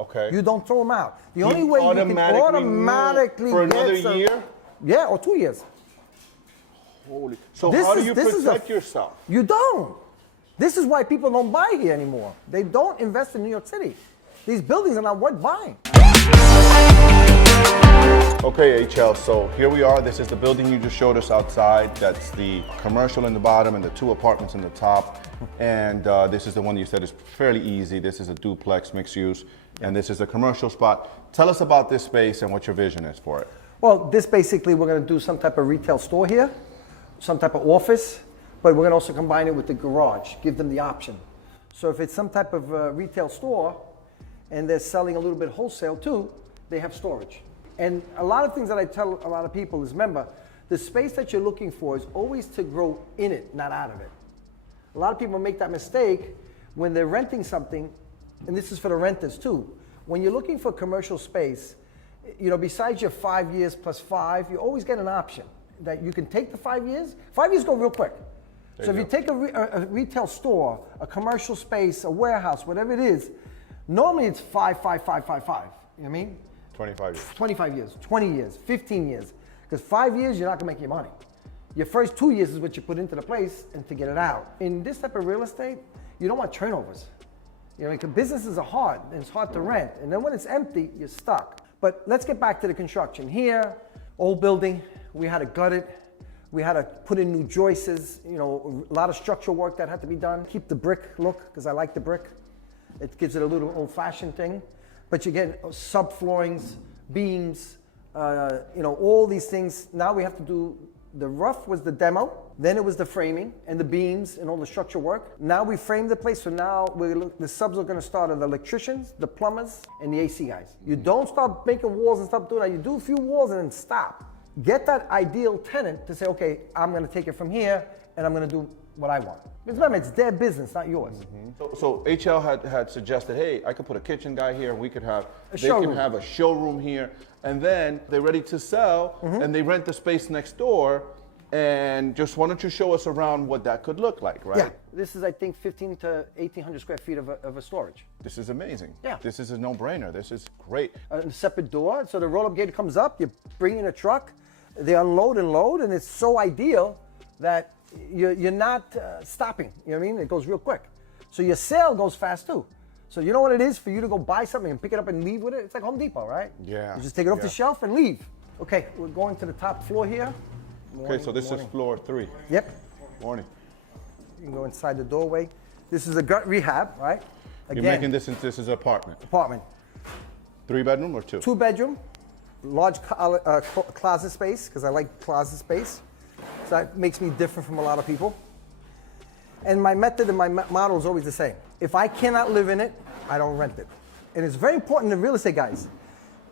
Okay. You don't throw them out. The only way you can automatically for another year? Yeah, or 2 years. Holy. So how do you protect yourself? You don't. This is why people don't buy here anymore. They don't invest in New York City. These buildings are not worth buying. Okay, HL, so here we are. This is the building you just showed us outside. That's the commercial in the bottom and the 2 apartments in the top. And this is the one you said is fairly easy. This is a duplex mixed use, and this is a commercial spot. Tell us about this space and what your vision is for it. Well, this basically, we're going to do some type of retail store here, some type of office, but we're going to also combine it with the garage, give them the option. So if it's some type of retail store and they're selling a little bit wholesale too, they have storage. And a lot of things that I tell a lot of people is, remember, the space that you're looking for is always to grow in it, not out of it. A lot of people make that mistake when they're renting something, and this is for the renters too. When you're looking for commercial space, you know, besides your 5 years plus 5, you always get an option that you can take the 5 years. 5 years go real quick. So if you take a retail store, a commercial space, a warehouse, whatever it is, normally it's 5, 5, 5, 5, 5. You know what I mean? 25 years. 25 years, 20 years, 15 years. Because 5 years, you're not gonna make your money. Your first 2 years is what you put into the place and to get it out. In this type of real estate, you don't want turnovers. You know, because businesses are hard, and it's hard to rent. And then when it's empty, you're stuck. But let's get back to the construction. Here, old building, we had to gut it. We had to put in new joists, you know, a lot of structural work that had to be done. Keep the brick look, because I like the brick. It gives it a little old-fashioned thing. But you get subfloorings, beams, you know, all these things. Now we have to do, the roof was the demo, then it was the framing and the beams and all the structural work. Now we framed the place, so now the subs are gonna start on the electricians, the plumbers, and the AC guys. You don't start making walls and stuff doing that. You do a few walls and then stop. Get that ideal tenant to say, okay, I'm gonna take it from here and I'm gonna do what I want. Because remember, it's their business, not yours. Mm-hmm. So HL had suggested, hey, I could put a kitchen guy here, we could have, they can have a showroom here, and then they're ready to sell, and they rent the space next door, and just why don't you show us around what that could look like, right? Yeah, this is, I think, 15 to 1,800 square feet of a storage. This is amazing. Yeah. This is a no-brainer. This is great. A separate door, so the roll-up gate comes up, you bring in a truck, they unload and load, and it's so ideal that you're not stopping, you know what I mean? It goes real quick. So your sale goes fast too. So you know what it is for you to go buy something and pick it up and leave with it? It's like Home Depot, right? Yeah. You just take it off the shelf and leave. Okay, we're going to the top floor here. Okay, so this is floor 3. Yep. Morning. You can go inside the doorway. This is a gut rehab, right? Again, you're making this into this is an apartment. Apartment. 3-bedroom or 2? 2-bedroom, large closet space, because I like closet space. So that makes me different from a lot of people. And my method and my model is always the same. If I cannot live in it, I don't rent it. And it's very important to real estate guys.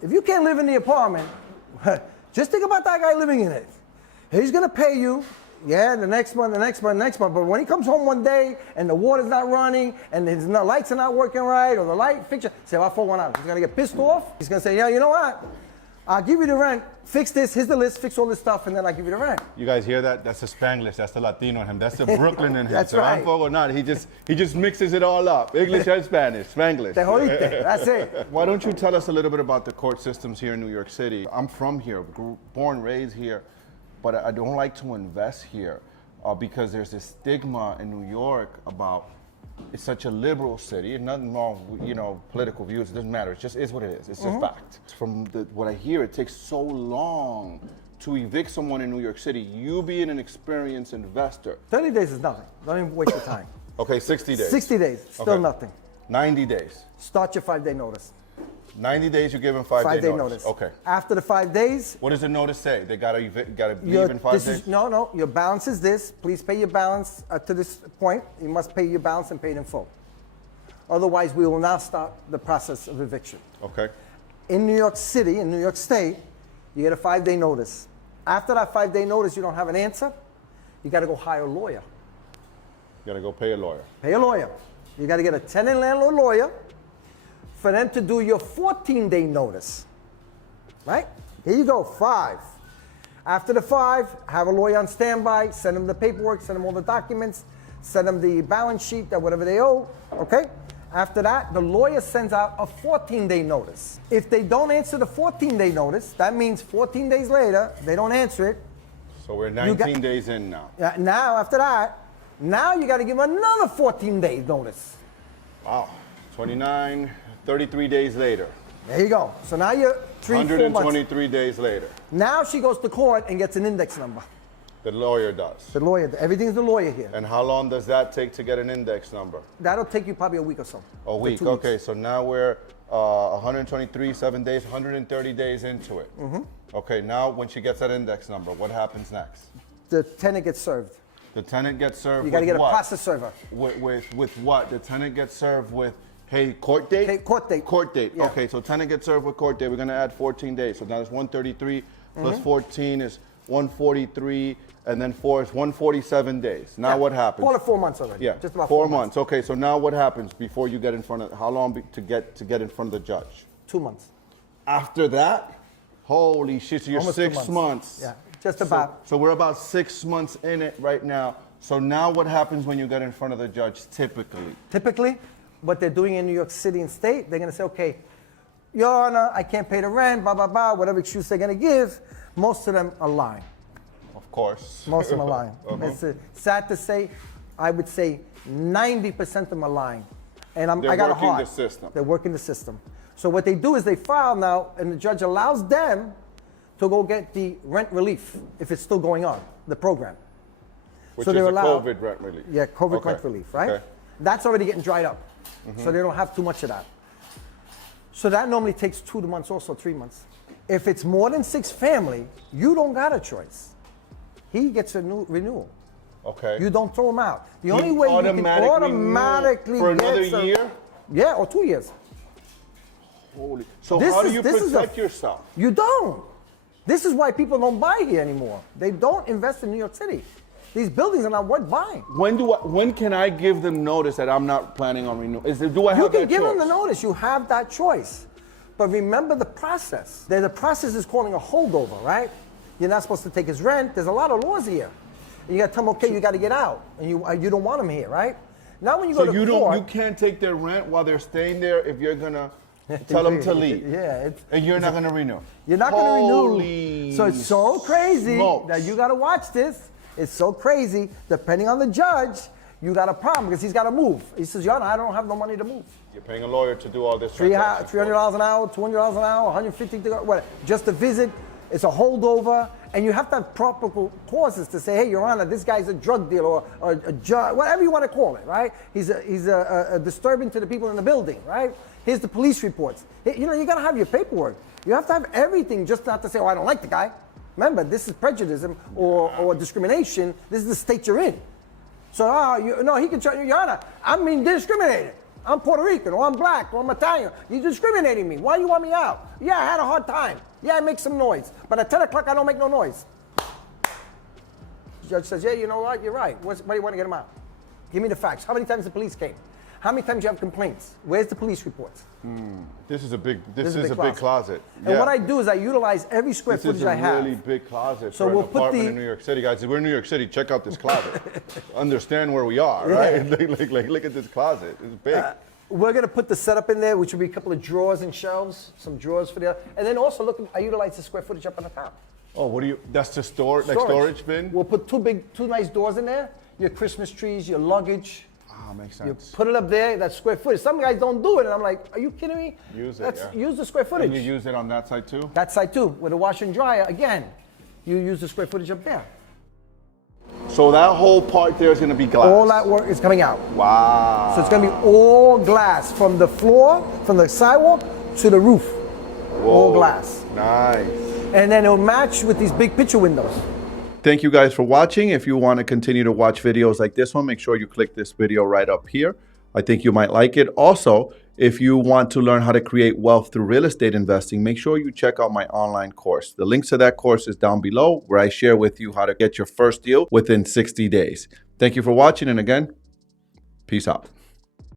If you can't live in the apartment, just think about that guy living in it. He's gonna pay you, yeah, the next month, the next month, next month. But when he comes home one day and the water's not running and his lights are not working right or the light fixture, say, well, I'll pull one out. He's gonna get pissed off. He's gonna say, yeah, you know what? I'll give you the rent, fix this, here's the list, fix all this stuff, and then I'll give you the rent. You guys hear that? That's the Spanglish, that's the Latino in him, that's the Brooklyn in him. That's right. Or not, he just mixes it all up. English and Spanish, Spanglish. Te jodiste, that's it. Why don't you tell us a little bit about the court systems here in New York City? I'm from here, born, raised here, but I don't like to invest here because there's this stigma in New York about it's such a liberal city, and nothing wrong with, you know, political views, it doesn't matter, it just is what it is, it's a fact. From what I hear, it takes so long to evict someone in New York City, you being an experienced investor. 30 days is nothing, don't even waste your time. Okay, 60 days. 60 days, still nothing. 90 days. Start your 5-day notice. 90 days, you give them 5-day notice. Okay. After the 5 days. What does the notice say? They gotta leave in 5 days? No, your balance is this. Please pay your balance to this point. You must pay your balance and pay it in full. Otherwise, we will now start the process of eviction. Okay. In New York City, in New York State, you get a 5-day notice. After that 5-day notice, you don't have an answer, you gotta go hire a lawyer. You gotta go pay a lawyer. Pay a lawyer. You gotta get a tenant landlord lawyer for them to do your 14-day notice, right? Here you go, 5. After the 5, have a lawyer on standby, send them the paperwork, send them all the documents, send them the balance sheet, that whatever they owe, okay? After that, the lawyer sends out a 14-day notice. If they don't answer the 14-day notice, that means 14 days later, they don't answer it. So we're 19 days in now. Now, after that, now you got to give them another 14-day notice. Wow. 29, 33 days later. There you go. So now you're 4 months. 123 days later. Now she goes to court and gets an index number. The lawyer does. The lawyer, everything's the lawyer here. And how long does that take to get an index number? That'll take you probably a week or so. A week, okay. So now we're 123, 7 days, 130 days into it. Okay, now when she gets that index number, what happens next? The tenant gets served. The tenant gets served with You got to get what? a process server. With what? The tenant gets served with, hey, court date? Okay, court date. Court date. Yeah. Okay, so tenant gets served with court date. We're going to add 14 days. So now it's 133 plus 14 is 143, and then 4 is 147 days. Now what happens? Call it 4 months already. Yeah, Just about 4 months. Okay, so now what happens before you get in front of, how long to get in front of the judge? 2 months. After that, holy shit, so you're Almost 6 2 months. Yeah, just about. So we're about 6 months in it right now. So now what happens when you get in front of the judge typically? Typically, what they're doing in New York City and state, they're going to say, okay, Your Honor, I can't pay the rent, blah, blah, blah, whatever excuse they're going to give. Most of them are lying. Of course. Most of them are lying. It's sad to say. I would say 90% of them are lying. And I got a heart. They're working the system. They're working the system. So what they do is they file now, and the judge allows them to go get the rent relief if it's still going on, the program. Which so is they're a allowed, COVID rent relief. Yeah, COVID rent relief, right? Okay. That's already getting dried up. So they don't have too much of that. So that normally takes 2 months, also 3 months. If it's more than 6 family, you don't got a choice. He gets a new renewal. Okay. You don't throw him out. The only way you can automatically for another get year? Yeah, or 2 years. Holy. So how do you protect yourself? You don't. This is why people don't buy here anymore. They don't invest in New York City. These buildings are not worth buying. When can I give them notice that I'm not planning on renewing? Do I have that choice? You can give them the notice. You have that choice. But remember the process. The process is calling a holdover, right? You're not supposed to take his rent. There's a lot of laws here. And you got to tell them, okay, you got to get out. And you don't want them here, right? Now when you go to court. You can't take their rent while they're staying there if you're going to tell them to leave. Yeah. And you're not going to renew. You're not going to renew. Holy So it's so crazy that you got to watch this. It's so crazy. Depending on the judge, you got a problem because he's got to move. He says, Your Honor, I don't have no money to move. You're paying a lawyer to do all this. $300 an hour, $200 an hour, $150, whatever. Just to visit. It's a holdover. And you have to have proper causes to say, hey, Your Honor, this guy's a drug dealer or a judge, whatever you want to call it, right? He's a disturbing to the people in the building, right? Here's the police reports. You know, you got to have your paperwork. You have to have everything just not to say, oh, I don't like the guy. Remember, this is prejudice or discrimination. This is the state you're in. So, he can charge you, Your Honor, I'm being discriminated. I'm Puerto Rican, or I'm black, or I'm Italian. You're discriminating me. Why do you want me out? Yeah, I had a hard time. Yeah, I make some noise. But at 10 o'clock, I don't make no noise. The judge says, yeah, you know what? You're right. Why do you want to get him out? Give me the facts. How many times the police came? How many times you have complaints? Where's the police reports? This is a big closet. And what I do is I utilize every square footage I have. This is a really big closet so for we'll an apartment in New York City. Guys, if we're in New York City, check out this closet. Understand where we are, right? Look at this closet. It's big. We're going to put the setup in there, which will be a couple of drawers and shelves, some drawers for the other. And then also, I utilize the square footage up on the top. Oh, that's to store, like storage bin? We'll put two nice doors in there, your Christmas trees, your luggage. Ah, makes sense. You put it up there, that square footage. Some guys don't do it, and I'm like, are you kidding me? Use it, Use the square footage. And you use it on that side too? That side too, with a washer and dryer. Again, you use the square footage up there. So that whole part there is going to be glass? All that work is coming out. Wow. So it's going to be all glass, from the floor, from the sidewalk, to the roof. Whoa. All glass. Nice. And then it'll match with these big picture windows. Thank you guys for watching. If you want to continue to watch videos like this one, make sure you click this video right up here. I think you might like it. Also, if you want to learn how to create wealth through real estate investing, make sure you check out my online course. The links to that course is down below, where I share with you how to get your first deal within 60 days. Thank you for watching. And again, peace out.